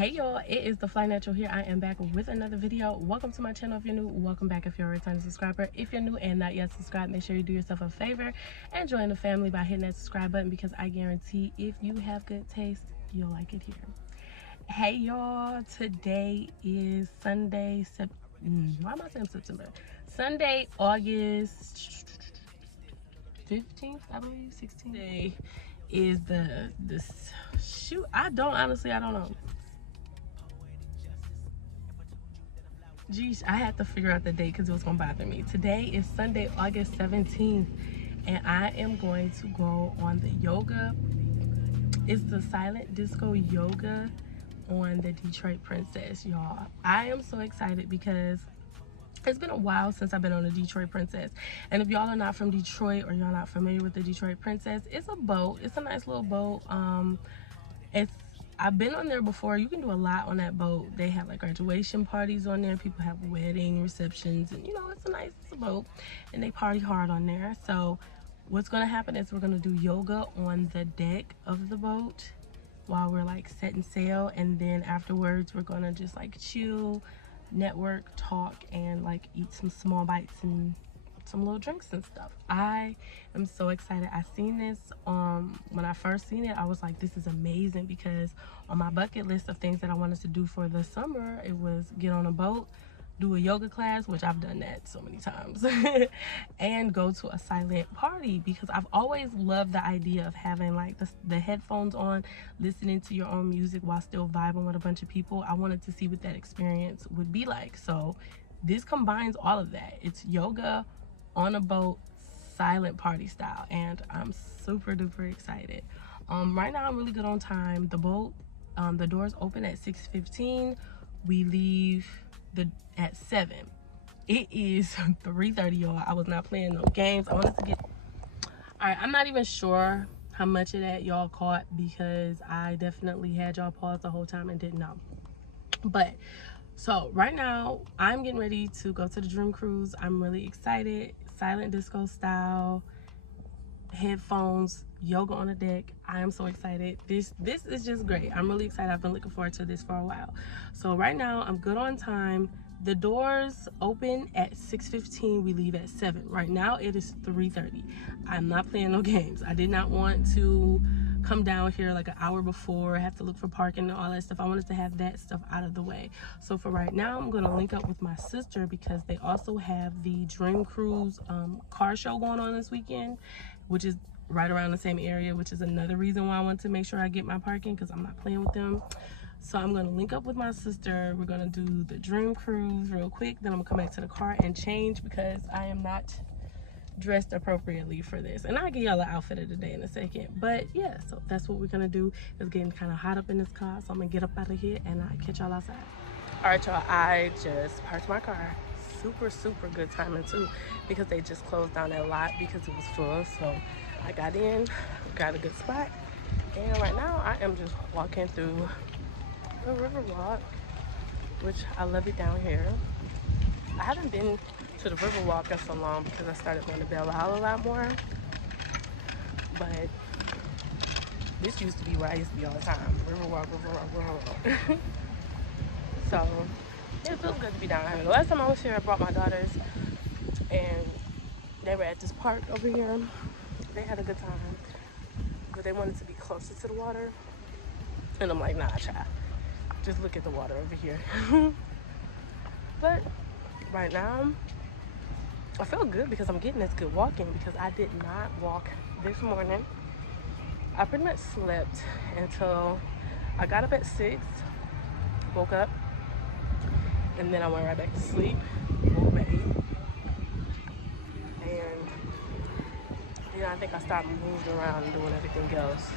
Hey y'all, it is the Flyness here. I am back with another video. Welcome to my channel if you're new. Welcome back if you're a returning subscriber. If you're new and not yet subscribed, make sure you do yourself a favor and join the family by hitting that subscribe button, because I guarantee if you have good taste, you'll like it here. Hey y'all, today is Sunday, why am I saying September? Sunday, August 15th, I believe, 16th. Today is this shoot. I don't know. Geez, I had to figure out the date because it was gonna bother me. Today is Sunday, August 17th, and I am going to go on the yoga. It's the silent disco yoga on the Detroit Princess, y'all. I am so excited because it's been a while since I've been on the Detroit Princess. And if y'all are not from Detroit or y'all not familiar with the Detroit Princess, it's a boat. It's a nice little boat. I've been on there before. You can do a lot on that boat. They have like graduation parties on there. People have wedding receptions, and you know, it's a nice boat, and they party hard on there. So what's gonna happen is we're gonna do yoga on the deck of the boat while we're like setting sail, and then afterwards we're gonna just like chill, network, talk, and like eat some small bites and some little drinks and stuff. I am so excited. I seen this when I first seen it, I was like, this is amazing, because on my bucket list of things that I wanted to do for the summer, it was get on a boat, do a yoga class, which I've done that so many times, and go to a silent party, because I've always loved the idea of having like the headphones on, listening to your own music while still vibing with a bunch of people. I wanted to see what that experience would be like. So this combines all of that. It's yoga on a boat, silent party style, and I'm super duper excited. Right now I'm really good on time. The boat, the doors open at 6:15. We leave at 7. It is 3:30, y'all. I was not playing no games. I wanted to get, all right, I'm not even sure how much of that y'all caught, because I definitely had y'all pause the whole time and didn't know. But so right now I'm getting ready to go to the Dream Cruise. I'm really excited. Silent disco style, headphones, yoga on the deck. I am so excited. This is just great. I'm really excited. I've been looking forward to this for a while. So right now I'm good on time. The doors open at 6:15. We leave at 7. Right now it is 3:30. I'm not playing no games. I did not want to come down here like an hour before, have to look for parking and all that stuff. I wanted to have that stuff out of the way. So for right now, I'm gonna link up with my sister, because they also have the Dream Cruise car show going on this weekend, which is right around the same area, which is another reason why I want to make sure I get my parking, because I'm not playing with them. So I'm gonna link up with my sister. We're gonna do the Dream Cruise real quick, then I'm gonna come back to the car and change, because I am not dressed appropriately for this, and I'll give y'all an outfit of the day in a second. But yeah, so that's what we're gonna do. It's getting kind of hot up in this car, so I'm gonna get up out of here and I'll catch y'all outside. All right, y'all, I just parked my car. Super good timing too, because they just closed down that lot because it was full. So I got in, got a good spot, and right now I am just walking through the Riverwalk, which I love it down here. I haven't been to the Riverwalk in so long because I started going to Belle Isle a lot more, but this used to be where I used to be all the time. Riverwalk. So it feels good to be down here. The last time I was here, I brought my daughters, and they were at this park over here. They had a good time, but they wanted to be closer to the water, and I'm like, nah, child, just look at the water over here. But right now I feel good because I'm getting this good walking, because I did not walk this morning. I pretty much slept until I got up at 6, woke up, and then I went right back to sleep, woke up at 8, and then I think I stopped moving around and doing everything else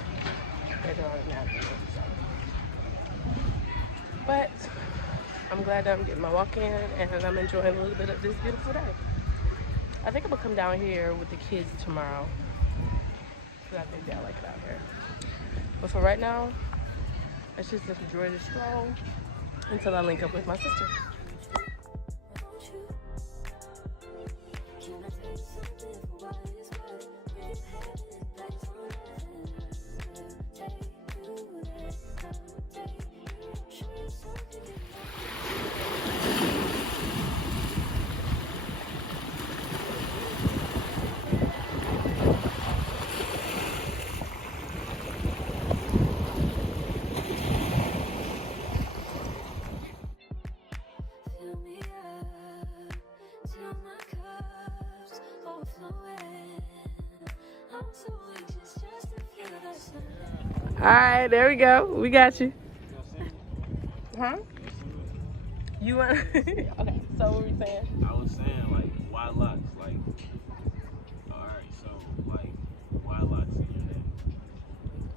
later on in the afternoon. But I'm glad that I'm getting my walk in, and I'm enjoying a little bit of this beautiful day. I think I'm gonna come down here with the kids tomorrow, because I think they'll like it out here. But for right now, let's just enjoy the stroll until I link up with my sister. right, there we go. We got you. Huh? You want? Okay. So what were you saying? I was saying like, why locks? Like, all right. So like, why locks in your name?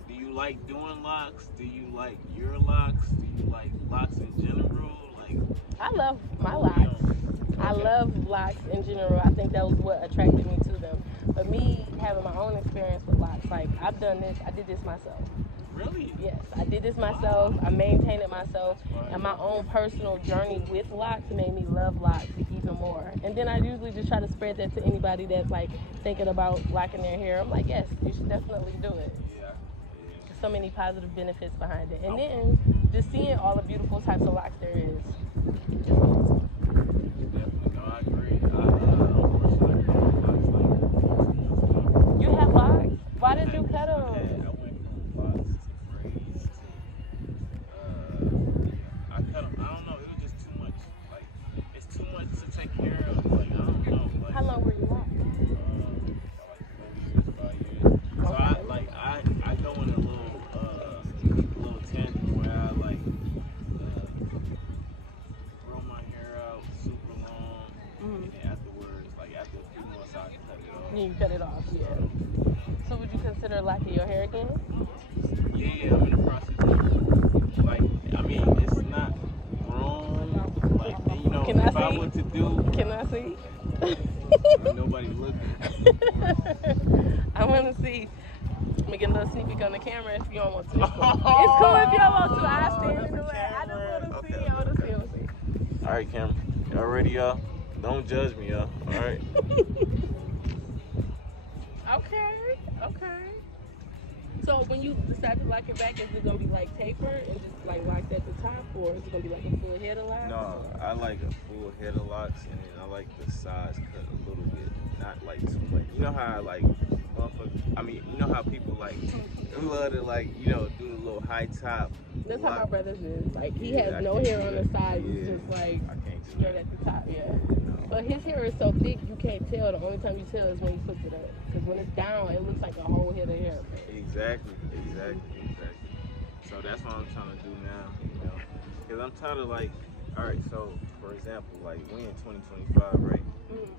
Do you like doing locks? Do you like your locks? Do you like locks in general? Like, I love my locks. Okay. I love locks in general. I think that was what attracted me to them. But me having my own experience with locks, like I've done this, I did this myself. Really? Yes, I did this myself. I maintained it myself. And my own personal journey with locks made me love locks even more. And then I usually just try to spread that to anybody that's like thinking about locking their hair. I'm like, yes, you should definitely do it. Yeah. So many positive benefits behind it. And then just seeing all the beautiful types of locks there is. Definitely. No, I agree. Unfortunately, locks like you have locks? Why did you cut them? I went from locks to braids to, I cut them. I don't know. It was just too much. Like, it's too much to take care of. Like, I don't know. Like, how long were you locked? Like 4 years, 5 years. So I go in a little tangent where I like grow my hair out super long, and then afterwards, like after a few months, I cut it off. You cut it off, yeah. So would you consider locking your hair again? Yeah, I'm in the process. Like, I mean, it's not grown. Like, you know, Can if I I see? were to do, Can I see? nobody's looking. I want to see. Make a little sneak peek on the camera if you don't want to. It's cool if you don't want to. I stand in the way. I just want to see. I want to see. All right, Cameron. Y'all ready, y'all? Don't judge me, y'all. All right. Okay. So when you decide to lock it back, is it gonna be like tapered and just like locked at the top, or is it gonna be like a full head of locks? No, I like a full head of locks, and then I like the sides cut a little bit, not like too much. You know how I like, motherfuckers. I mean, you know how people like love to like, you know, do the little high top. That's how my brother's is. Like he Yeah, has no hair on the sides, Yeah. it's just like I can't do straight that. at the top. Yeah. No. But his hair is so thick you can't tell. The only time you tell is when he puts it up. Because when it's down, it looks like a whole head of hair. Exactly. So that's what I'm trying to do now, you know, because I'm tired of like, all right, so for example, like we in 2025, right?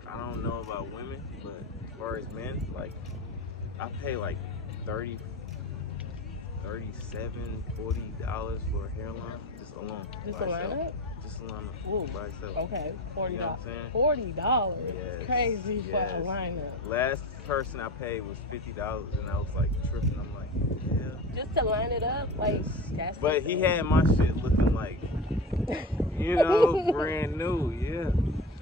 I don't know about women, but as far as men, like I pay like $37, $40 for a hairline, just alone. Just a lineup? Just a lineup by itself. Okay, $40. You know what I'm saying? $40? Yes. Crazy for a lineup. Last person I paid was $50, and I was like tripping. I'm like, yeah. Just to line it up, like that's. But he had my shit looking like, you know, brand new. Yeah.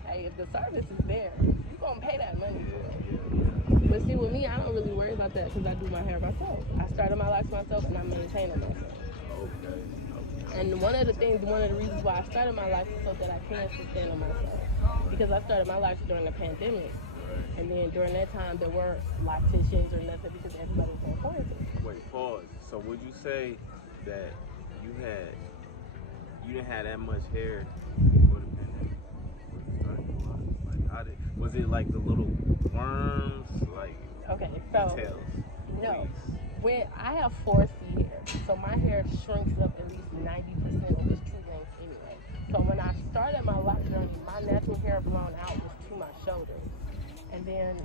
Hey, if the service is there, you gonna pay that money for it. But see, with me, I don't really worry about that because I do my hair myself. I started my locks myself, and I maintain them myself. Okay. And one of the reasons why I started my life is so that I can sustain on myself. Because I started my life during the pandemic. And then during that time, there weren't locticians or nothing because everybody was on quarantine. Wait, pause. So would you say that you didn't have that much hair before the pandemic? When you started your life? Like, how was it like the little worms? Like, okay, so, details? No. When I have 4C hair, so my hair shrinks up at least 90% of its true length anyway. So when I started my lock journey, my natural hair blown out was to my shoulders. And then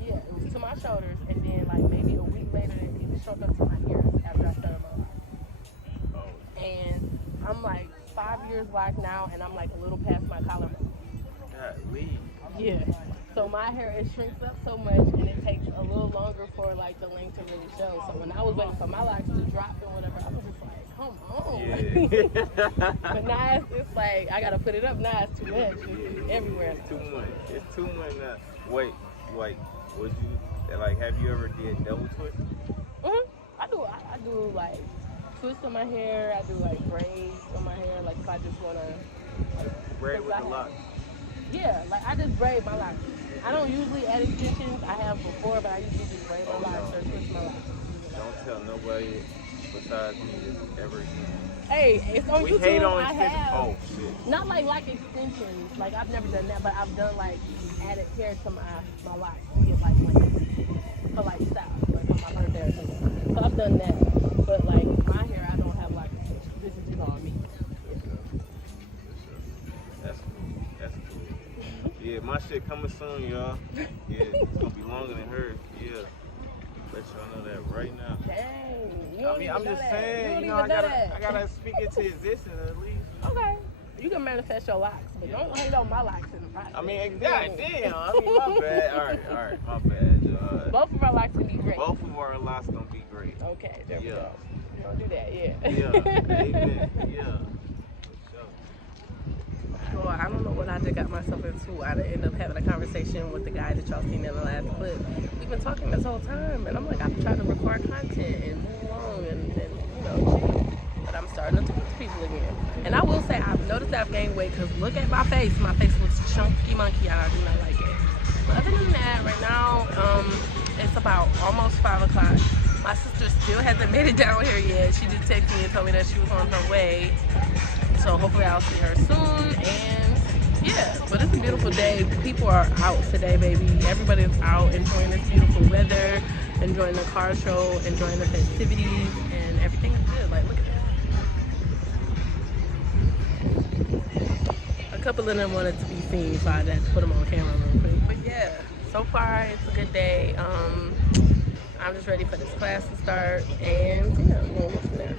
it was to my shoulders, and then like maybe a week later it shrunk up to my ears after I started my lock. And I'm like 5 years locked now, and I'm like a little past my collarbone. Golly. Yeah. So my hair, it shrinks up so much, and it takes a little longer for like the length to really show. So when I was waiting for my locks to drop and whatever, I was just like, come on. Yeah. But now it's like, I gotta put it up now, it's too much. It's everywhere now. It's too much now. Wait, like, would you, like, have you ever did double twist? I do like twists on my hair, I do like braids on my hair, like if I just wanna. Braid with the locks? Yeah, like I just braid my locks. I don't usually add extensions. I have before, but I usually just braid my locks or twist my locks. Don't tell nobody besides me this ever again. Hey, it's on YouTube. We hate on I extensions. have. Oh, shit. Not like extensions. Like I've never done that, but I've done like added hair to my locks to get like length for like style, like on my birthday or something. So I've done that. shit coming soon, y'all. Yeah, it's gonna be longer than hers. Yeah. Let y'all know that right now. Dang. You I don't mean, even I'm know just that. saying, You you don't know, even know that. I gotta speak it to existence at least. Okay. You can manifest your locks, but don't hate on my locks in the process. I mean, you God feel me? damn. I mean, my bad. All right, my bad. Both of our locks can be great. Both of our lots gonna be great. Okay, there we Yeah. go. You don't do that, yeah. Yeah. Amen. Yeah. Well, I don't know what I just got myself into. I ended up having a conversation with the guy that y'all seen in the last clip. We've been talking this whole time, and I'm like, I'm trying to record content and move along and you know, chill. But I'm starting to talk to people again. And I will say, I've noticed I've gained weight because look at my face. My face looks chunky monkey. I do not like it. But other than that, right now, it's about almost 5 o'clock. My sister still hasn't made it down here yet. She just texted me and told me that she was on her way. So hopefully I'll see her soon. And yeah, but it's a beautiful day. People are out today, baby. Everybody's out enjoying this beautiful weather, enjoying the car show, enjoying the festivities, and everything is good. Like, look at that. A couple of them wanted to be seen, so I had to put them on camera real quick. But yeah, so far it's a good day. I'm just ready for this class to start, and yeah, we'll go from there.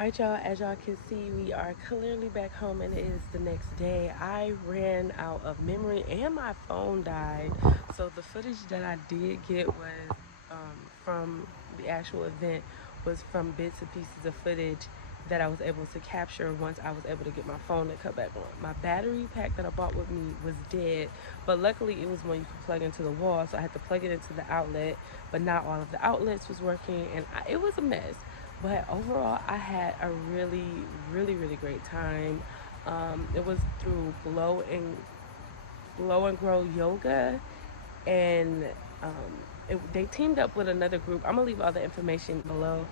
Alright, y'all, as y'all can see, we are clearly back home and it is the next day. I ran out of memory and my phone died. So the footage that I did get was from the actual event, was from bits and pieces of footage that I was able to capture once I was able to get my phone to cut back on. My battery pack that I bought with me was dead, but luckily it was one you could plug into the wall, so I had to plug it into the outlet, but not all of the outlets was working, and it was a mess. But overall, I had a really, really, really great time. It was through Glow and Grow Yoga, and They teamed up with another group. I'm gonna leave all the information below,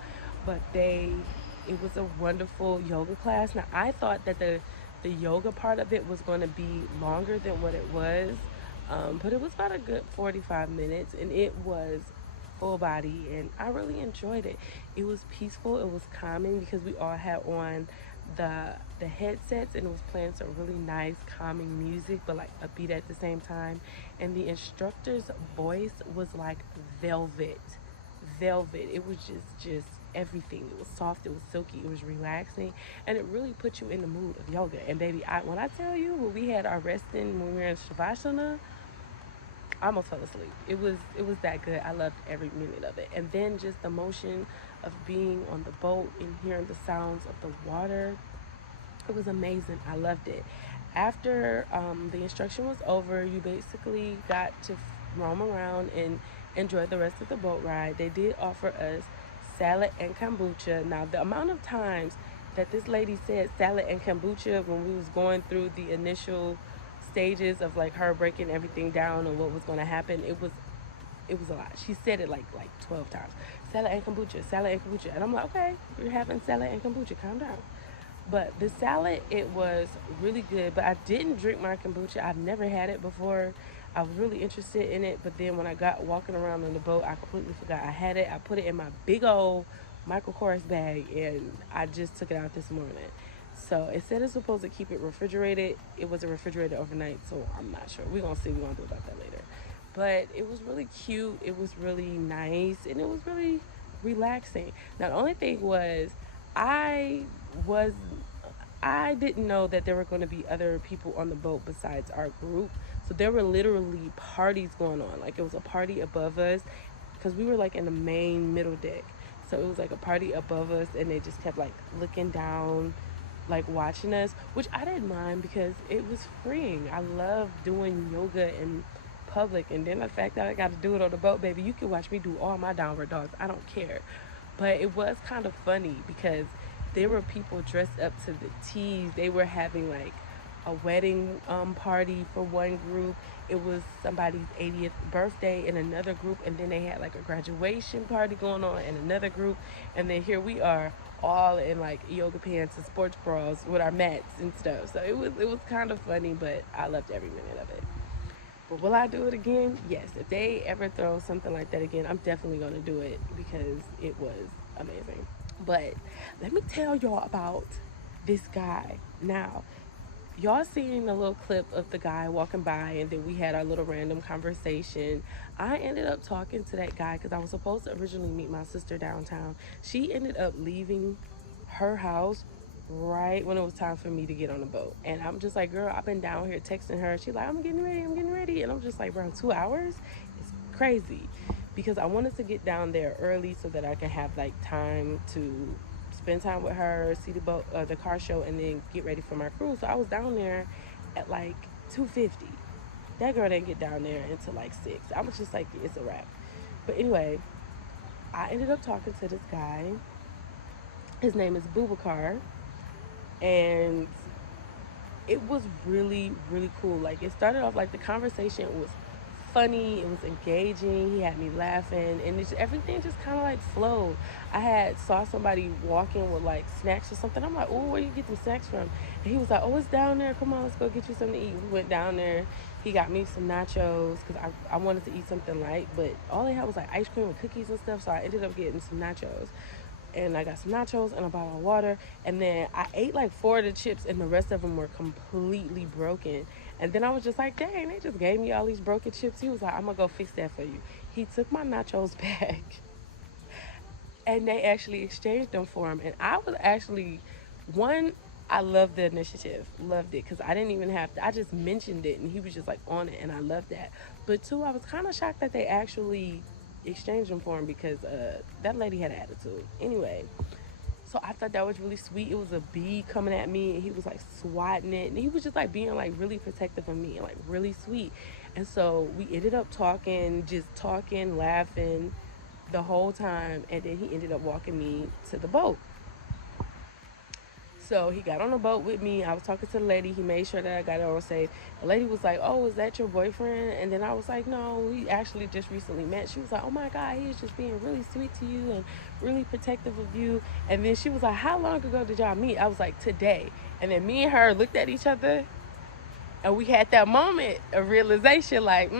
but it was a wonderful yoga class. Now I thought that the yoga part of it was going to be longer than what it was, but it was about a good 45 minutes, and it was full body, and I really enjoyed it. It was peaceful. It was calming because we all had on the headsets, and it was playing some really nice calming music, but like upbeat at the same time. And the instructor's voice was like velvet, velvet. It was just everything. It was soft. It was silky. It was relaxing, and it really put you in the mood of yoga. And baby, when I tell you, when we had our resting, when we were in shavasana, I almost fell asleep. It was that good. I loved every minute of it. And then just the motion of being on the boat and hearing the sounds of the water, it was amazing. I loved it. After the instruction was over, you basically got to roam around and enjoy the rest of the boat ride. They did offer us salad and kombucha. Now, the amount of times that this lady said salad and kombucha when we was going through the initial stages of like her breaking everything down and what was going to happen, it was a lot. She said it like 12 times. Salad and kombucha. And I'm like, okay, you're having salad and kombucha. Calm down. But the salad, it was really good. But I didn't drink my kombucha. I've never had it before. I was really interested in it. But then when I got walking around on the boat, I completely forgot I had it. I put it in my big old Michael Kors bag, and I just took it out this morning. So it said it's supposed to keep it refrigerated. It wasn't refrigerated overnight, so I'm not sure. We're going to see. We're going to do about that later. But it was really cute. It was really nice, and it was really relaxing. Now, the only thing was, I was I didn't know that there were going to be other people on the boat besides our group. So there were literally parties going on. Like it was a party above us because we were like in the main middle deck. So it was like a party above us, and they just kept like looking down, like watching us, which I didn't mind because it was freeing. I love doing yoga in public, and then the fact that I got to do it on the boat, baby, you can watch me do all my downward dogs. I don't care. But it was kind of funny because there were people dressed up to the T's. They were having like a wedding party for one group. It was somebody's 80th birthday in another group, and then they had like a graduation party going on in another group. And then here we are, all in like yoga pants and sports bras with our mats and stuff. So it was kind of funny, but I loved every minute of it. But will I do it again? Yes. If they ever throw something like that again, I'm definitely going to do it because it was amazing. But let me tell y'all about this guy. Now, y'all seen a little clip of the guy walking by, and then we had our little random conversation. I ended up talking to that guy because I was supposed to originally meet my sister downtown. She ended up leaving her house right when it was time for me to get on the boat. And I'm just like, girl, I've been down here texting her. She's like, I'm getting ready, I'm getting ready. And I'm just like, bro, 2 hours? It's crazy. Because I wanted to get down there early so that I can have like time to spend time with her, see the boat, the car show, and then get ready for my cruise. So I was down there at like 2:50. That girl didn't get down there until like 6. I was just like, it's a wrap. But anyway, I ended up talking to this guy. His name is Bubakar, and it was really, really cool. Like it started off like the conversation was funny, it was engaging, he had me laughing, and everything just kind of like flowed. I had saw somebody walking with like snacks or something. I'm like, oh, where you get them snacks from? And he was like, oh, it's down there, come on, let's go get you something to eat. We went down there. He got me some nachos because I wanted to eat something light, but all they had was like ice cream and cookies and stuff, so I ended up getting some nachos. And I got some nachos and a bottle of water. And then I ate like 4 of the chips, and the rest of them were completely broken. And then I was just like, dang, they just gave me all these broken chips. He was like, I'm going to go fix that for you. He took my nachos back, and they actually exchanged them for him. And I was actually, one, I loved the initiative. Loved it because I didn't even have to, I just mentioned it, and he was just like on it, and I loved that. But two, I was kind of shocked that they actually exchanged them for him because that lady had an attitude. Anyway, so I thought that was really sweet. It was a bee coming at me, and he was like swatting it, and he was just like being like really protective of me and like really sweet. And so we ended up talking, just talking, laughing the whole time, and then he ended up walking me to the boat. So he got on a boat with me. I was talking to the lady. He made sure that I got it all safe. The lady was like, "Oh, is that your boyfriend?" And then I was like, "No, we actually just recently met." She was like, "Oh my God, he's just being really sweet to you and really protective of you." And then she was like, "How long ago did y'all meet?" I was like, "Today." And then me and her looked at each other, and we had that moment of realization, like,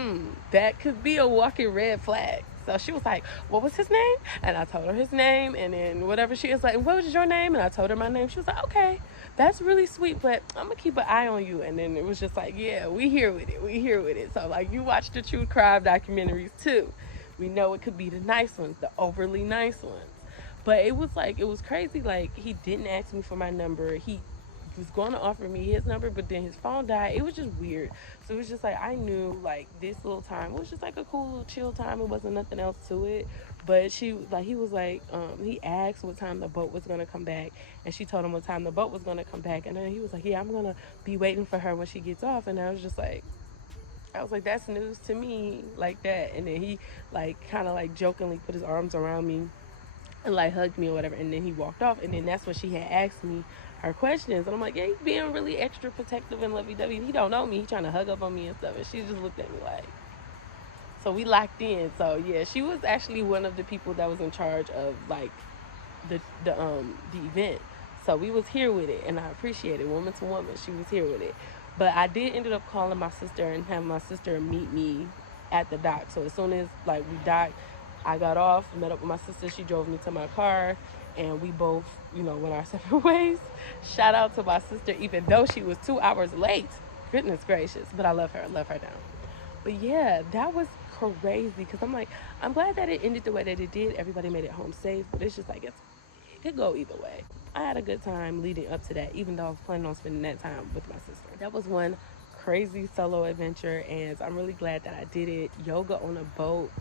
that could be a walking red flag. So she was like, "What was his name?" And I told her his name. And then whatever, she was like, "What was your name?" And I told her my name. She was like, "Okay, that's really sweet, but I'm going to keep an eye on you." And then it was just like, yeah, we here with it. We here with it. So, like, you watch the true crime documentaries, too. We know it could be the nice ones, the overly nice ones. But it was like, it was crazy. Like, he didn't ask me for my number. He was going to offer me his number, but then his phone died. It was just weird. So it was just like, I knew like this little time was just like a cool little chill time. It wasn't nothing else to it. But she, like, he was like, he asked what time the boat was going to come back, and she told him what time the boat was going to come back. And then he was like, "Yeah, I'm going to be waiting for her when she gets off." And I was like, that's news to me, like that. And then he like kind of like jokingly put his arms around me and like hugged me or whatever, and then he walked off. And then that's when she had asked me her questions, and I'm like, yeah, he's being really extra protective and lovey-dovey. He don't know me. He trying to hug up on me and stuff. And she just looked at me like, so we locked in. So yeah, she was actually one of the people that was in charge of like the event. So we was here with it, and I appreciate it. Woman to woman, she was here with it. But I did ended up calling my sister and having my sister meet me at the dock. So as soon as like we docked, I got off, met up with my sister. She drove me to my car, and we both, went our separate ways. Shout out to my sister, even though she was 2 hours late. Goodness gracious, but I love her down. But yeah, that was crazy because I'm like, I'm glad that it ended the way that it did. Everybody made it home safe, but it's just like it could go either way. I had a good time leading up to that, even though I was planning on spending that time with my sister. That was one crazy solo adventure, and I'm really glad that I did it. Yoga on a boat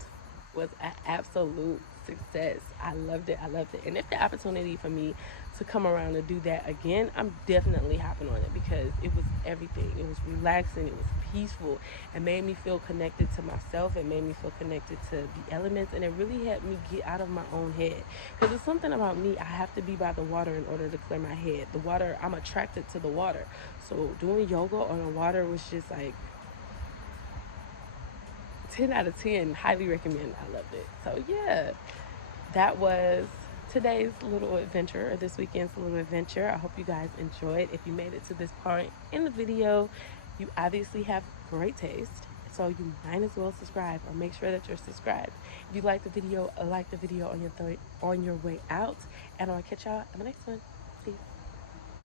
was an absolute success. I loved it. I loved it. And if the opportunity for me to come around and do that again, I'm definitely hopping on it because it was everything. It was relaxing. It was peaceful. It made me feel connected to myself. It made me feel connected to the elements, and it really helped me get out of my own head. Because it's something about me. I have to be by the water in order to clear my head. The water, I'm attracted to the water. So doing yoga on the water was just like 10 out of 10. Highly recommend. I loved it. So yeah, that was today's little adventure, or this weekend's little adventure. I hope you guys enjoyed. If you made it to this part in the video, you obviously have great taste. So you might as well subscribe, or make sure that you're subscribed. If you like the video on your way out. And I'll catch y'all in the next one. See you.